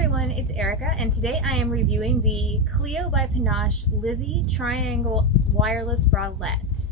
everyone, it's Erica, and today I am reviewing the Cleo by Panance Lyzy Triangle Wireless Bralette.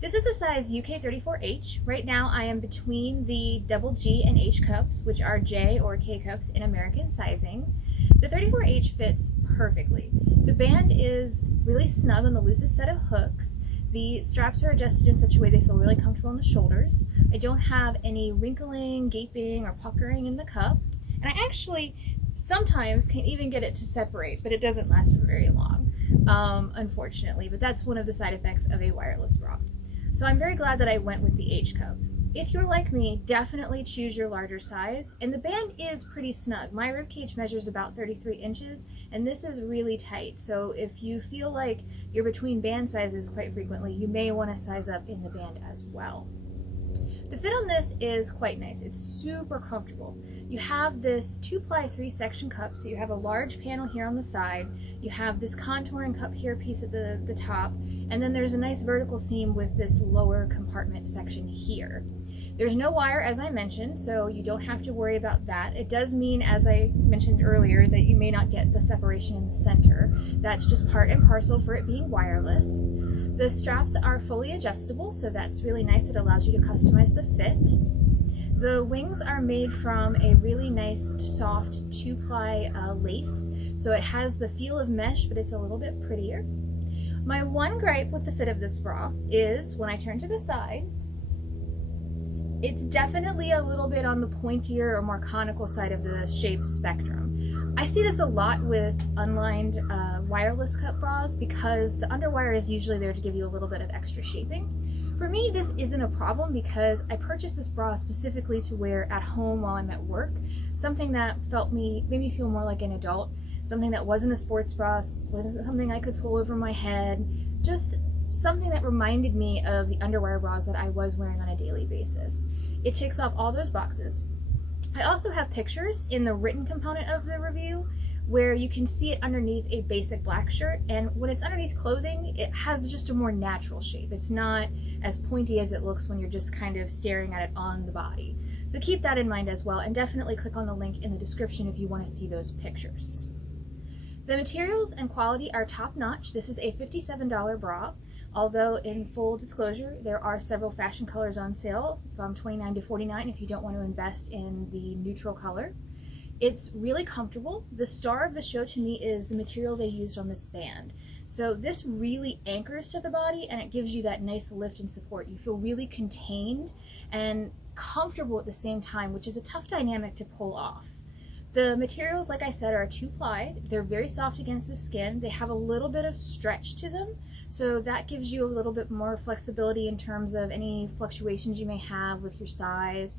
This is a size UK 34H. Right now I am between the double G and H cups, which are J or K cups in American sizing. The 34H fits perfectly. The band is really snug on the loosest set of hooks. The straps are adjusted in such a way they feel really comfortable on the shoulders. I don't have any wrinkling, gaping, or puckering in the cup. And I actually sometimes can even get it to separate, but it doesn't last for very long, unfortunately. But that's one of the side effects of a wireless bra. So I'm very glad that I went with the H cup. If you're like me, definitely choose your larger size. And the band is pretty snug. My ribcage measures about 33 inches, and this is really tight. So if you feel like you're between band sizes quite frequently, you may want to size up in the band as well. The fit on this is quite nice. It's super comfortable. You have this 2-ply 3-section cup, so you have a large panel here on the side. You have this contouring cup here piece at the top, and then there's a nice vertical seam with this lower compartment section here. There's no wire, as I mentioned, so you don't have to worry about that. It does mean, as I mentioned earlier, that you may not get the separation in the center. That's just part and parcel for it being wireless. The straps are fully adjustable, so that's really nice. It allows you to customize the fit. The wings are made from a really nice soft 2-ply lace, so it has the feel of mesh, but it's a little bit prettier. My one gripe with the fit of this bra is when I turn to the side, it's definitely a little bit on the pointier or more conical side of the shape spectrum. I see this a lot with unlined wireless cup bras because the underwire is usually there to give you a little bit of extra shaping. For me, this isn't a problem because I purchased this bra specifically to wear at home while I'm at work. Something that made me feel more like an adult. Something that wasn't a sports bra, wasn't something I could pull over my head. Just something that reminded me of the underwire bras that I was wearing on a daily basis. It ticks off all those boxes. I also have pictures in the written component of the review where you can see it underneath a basic black shirt, and when it's underneath clothing, it has just a more natural shape. It's not as pointy as it looks when you're just kind of staring at it on the body. So keep that in mind as well, and definitely click on the link in the description if you want to see those pictures. The materials and quality are top-notch. This is a $57 bra, although in full disclosure, there are several fashion colors on sale from $29 to $49 if you don't want to invest in the neutral color. It's really comfortable. The star of the show to me is the material they used on this band. So this really anchors to the body and it gives you that nice lift and support. You feel really contained and comfortable at the same time, which is a tough dynamic to pull off. The materials, like I said, are 2-ply. They're very soft against the skin. They have a little bit of stretch to them, so that gives you a little bit more flexibility in terms of any fluctuations you may have with your size,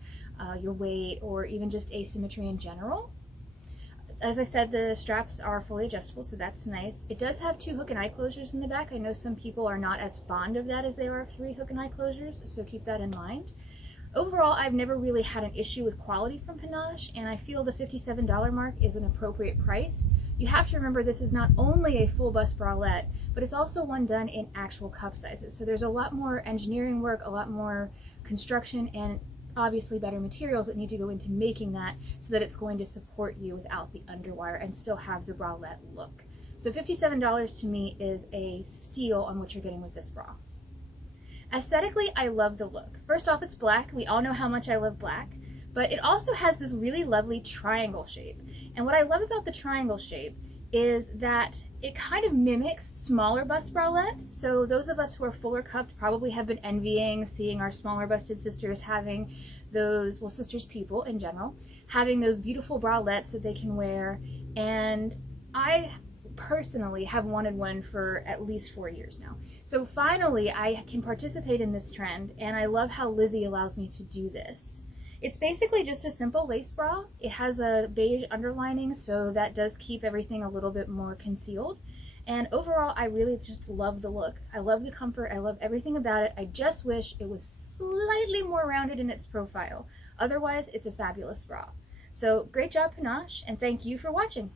your weight, or even just asymmetry in general. As I said, the straps are fully adjustable, so that's nice. It does have 2 hook and eye closures in the back. I know some people are not as fond of that as they are of 3 hook and eye closures, so keep that in mind. Overall, I've never really had an issue with quality from Panance, and I feel the $57 mark is an appropriate price. You have to remember this is not only a full bust bralette, but it's also one done in actual cup sizes. So there's a lot more engineering work, a lot more construction, and obviously better materials that need to go into making that so that it's going to support you without the underwire and still have the bralette look. So $57 to me is a steal on what you're getting with this bra. Aesthetically, I love the look. First off, it's black. We all know how much I love black, but it also has this really lovely triangle shape. And what I love about the triangle shape is that it kind of mimics smaller bust bralettes. So those of us who are fuller cupped probably have been envying seeing our smaller busted sisters having those, well, sisters people in general, having those beautiful bralettes that they can wear. And I personally have wanted one for at least 4 years now. So finally I can participate in this trend, and I love how Lyzy allows me to do this. It's basically just a simple lace bra. It has a beige underlining, so that does keep everything a little bit more concealed. And overall, I really just love the look. I love the comfort. I love everything about it. I just wish it was slightly more rounded in its profile. Otherwise, it's a fabulous bra. So great job, Panance, and thank you for watching.